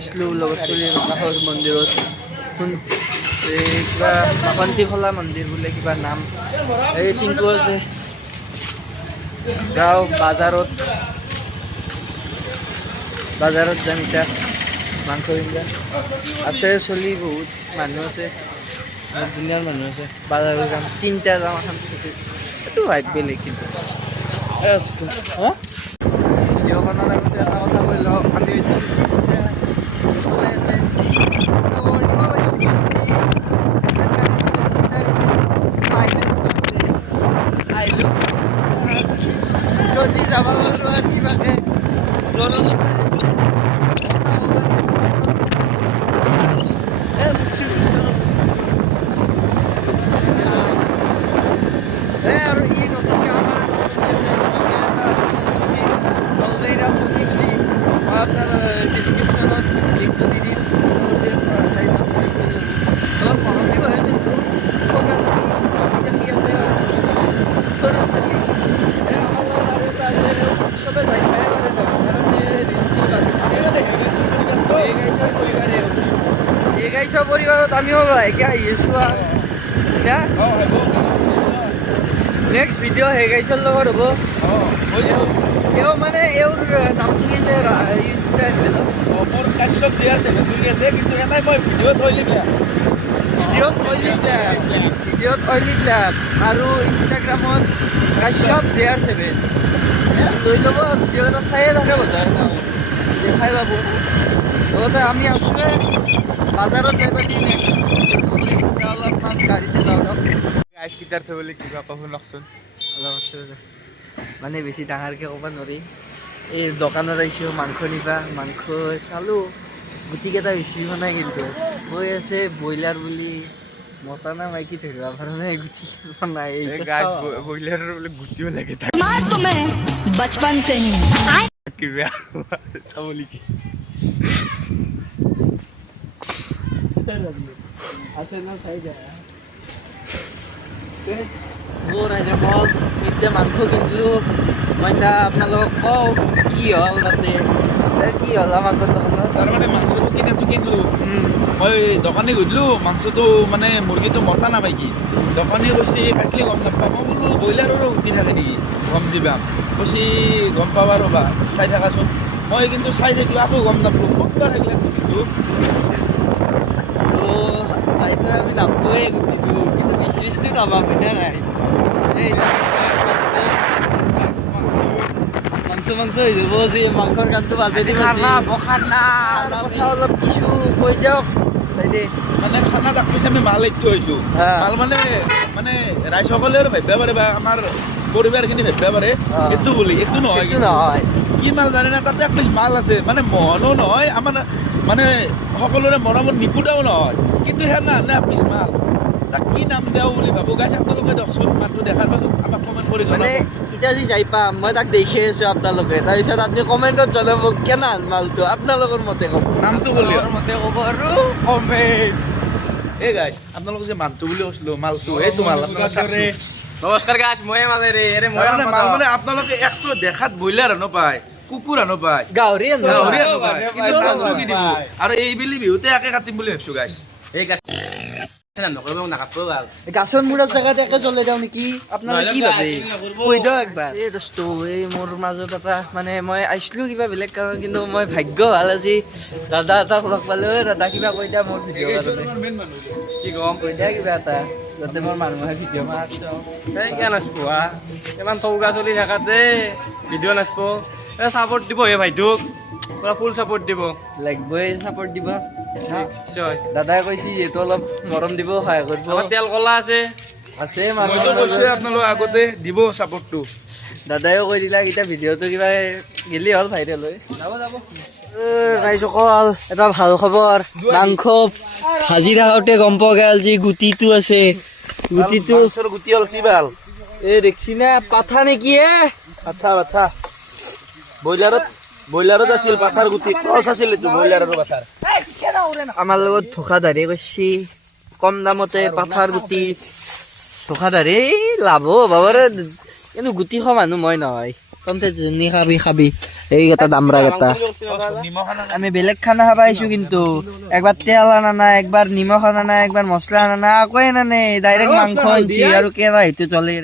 আসলো লগৰ চলিৰ কাষৰ মন্দিৰত কিবা বাসন্তী খোলা মন্দিৰ বোলে কিবা নাম এই টিংকু আছে যাওঁ বাজাৰত যাম এতিয়া মাংস কিনিবা আছে চলি বহুত মানুহ আছে দুনিয়াৰ মানুহ আছে বাজাৰত যাম 3টা যাম এখন স্কুটিত এইটো ভাইব বেলেগ কিন্তু ভিডিঅ'খনত আগতে এটা কথা কৈ লওঁ আমি যদি যাব কিবাকে আৰু ই নতুনকৈ আমাৰ এটা চলি আছে নলবেইৰা চলি বুলি মই আপোনাৰ ডিছক্ৰিপশ্যনত লিংকটো দি দিম অলপ মনত দিব চবে যাই খাই মানে এগাইছৰ পৰিবাৰত আমিও লাহেকৈ আহি আছোঁ নেক্সট ভিডিঅ' হেগাইছৰ লগত হ'ব তেওঁ মানে এওঁৰ নামটো কি যে মোৰ কাশ্যপ যি আছে নতুন আছে কিন্তু এনেই মই ভিডিঅ'ত অইলি ব্লাব আৰু ইনষ্টাগ্ৰামত কাশ্যপ JR7 লৈ ল'ব ভিডিঅ' এটা চায়ে থাকে বজাই দেখাই পাব লগতে আমি আছোঁৱে বাজাৰত যাই পালি নেক্সট অলপমান গাড়ীতে যাওঁ আইচকিটাৰ থবলৈ কিবা ক'ব লওকচোন অলপ আছে মানে বেছি ডাঙৰকৈ ক'ব নোৱাৰি এই দোকানত আহিছোঁ মাংস নিবা মাংস চালোঁ গুটিকেইটা বেছি নাই কিন্তু কৈ আছে ব্ৰইলাৰ বুলি মতা না মাইকী ধৰিব পৰা নাই গুটি নাই ব্ৰইলাৰৰ বোলে গুটিও লাগে बचपन से ही কিবা চাব নেকি আছে না চাই যায় ৰাইজসকল এতিয়া মাংস কিনিলোঁ মই এতিয়া আপোনালোকক কওঁ কি হ'ল তাতে কি হ'ল আমাৰ দোকানত তাৰমানে মাংসটো কিনিলোঁ মই দোকানী সুধিলোঁ মাংসটো মানে মুৰ্গীটো মতা না মাইকী দোকানী কৈছে কাটলি গম নাপাওঁ মই বোলো ব্ৰইলাৰৰো গুটি থাকে নেকি গম যিবা কৈছে গম পাবা ৰ'বা চাই থাকাচোন মই কিন্তু চাই থাকিলোঁ আকৌ গম নাপালোঁ ক'তবা থাকিলে গুটিটো এইটো আমি নাপাওঁৱেই গুটিটো কিন্তু বিচৰিছিলোঁ নাপাম হয়নে নাই এই মাংস হৈ যাব যে মাংসৰ গানটো বাজে দিব কথা অলপ কিছু কৈ দিয়ক মানে খানা তাক কৈছে আমি মাল এইটো হৈছোঁ মাল মানে ৰাইজসকলে আৰু ভাবিব পাৰে বা আমাৰ পৰিবাৰখিনি ভাবিব পাৰে এইটো বুলি এইটো নহয় কি মাল জানে না তাতে এক পিচ মাল আছে মানে মহনো নহয় আমাৰ মানে সকলোৰে মৰমত নিপুতাও নহয় কিন্তু সেয়া নানে এক পিচ মাল তাক কি নাম দিওঁ বুলি ভাবোঁ গাইছ আপোনালোকে দিয়কচোন মালটো দেখাৰ পাছত আমাক কমেণ্ট কৰি জনাব এতিয়া যি যাই পাম মই তাক দেখি আছোঁ আপোনালোকে তাৰপিছত আপুনি কমেণ্টত জনাব কেনে মালটো আপোনালোকৰ মতে ক'ব নামটো বুলি মতে ক'ব আৰু কমেণ্ট এই গাইছ আপোনালোকে যে মালটো বুলি কৈছিলোঁ মালটো এইটো মাল নমস্কাৰ গাইছ ময়ে মানে মাল মানে আপোনালোকে একটো দেখাত ব্ৰইলাৰ হেনো পায় কুকুৰ হেনো পায় গাহৰি আৰু এইবেলি বিহুতে একে কাটিম বুলি ভাবিছোঁ গাইছ এই গাছ নকৰিব নাকাটব ভাল গাছৰ মূৰৰ জেগাত একে জ্বলাই দিওঁ নেকি আপোনালোকে কি ভাবে কৈ দিয়ক একবাৰ এই দোস্ত এই মোৰ মাজত এটা মানে মই আহিছিলোঁ কিবা বেলেগ কাৰণ কিন্তু মই ভাগ্য ভাল আজি দাদা এটাক লগ পালোঁ দাদা কিবা কৈ দিয়া মোৰ ভিডিঅ' কি কম কৈ দিয়া কিবা এটা যাতে মোৰ মানুহে ভিডিঅ' মাৰ চাওঁ এই কিয় নাচবো হা ইমান চৌকা চলি থাকাতে ভিডিঅ' নাচব এই ছাপৰ্ট দিব হে ভাইটোক পুৰা ফুল ছাপৰ্ট দিব লাগিবই ছাপৰ্ট দিব নিশ্চয় দাদাই কৈছে যিহেতু অলপ মৰম দিব সহায় কৰিব আমাৰ তেল কলা আছে মইতো কৈছোঁ আপোনালোক আগতে দিব ছাপৰ্টটো দাদাইও কৈ দিলাক এতিয়া ভিডিঅ'টো কিবা গেলি হ'ল ভাইৰেল হৈ যাব ৰাইজসকল এটা ভাল খবৰ মাংস ভাজি থাকোঁতে গম পোৱা গ'ল যে গুটিটো আছে গুটিটো গুটি হ'ল চিবাল এই দেখছি না পাঠা নেকি আচ্ছা ব্ৰইলাৰত আছিল পাঠাৰ গুটি ক্ৰছ আছিল এইটো ব্ৰইলাৰ আৰু পাঠাৰ আমাৰ লগত ধোকাধাৰী কৰিছে কম দামতে পাঠাৰ গুটি ধোকাধাৰী লাভ হ'ব পাৰে কিন্তু গুটি খোৱা মানুহ মই নহয় তহঁতে যেনি খাবি এই কথা দামরা কথা নিমখ আনা আমি বেলেগ খানা খাবা আইছো কিন্তু একবার তেল আনা না একবার নিমখ আনা না একবার মশলা আনা না আকৌ আনা নাই ডাইরেক্ট মাংস আনছি আৰু কেৰা সেইটো চলে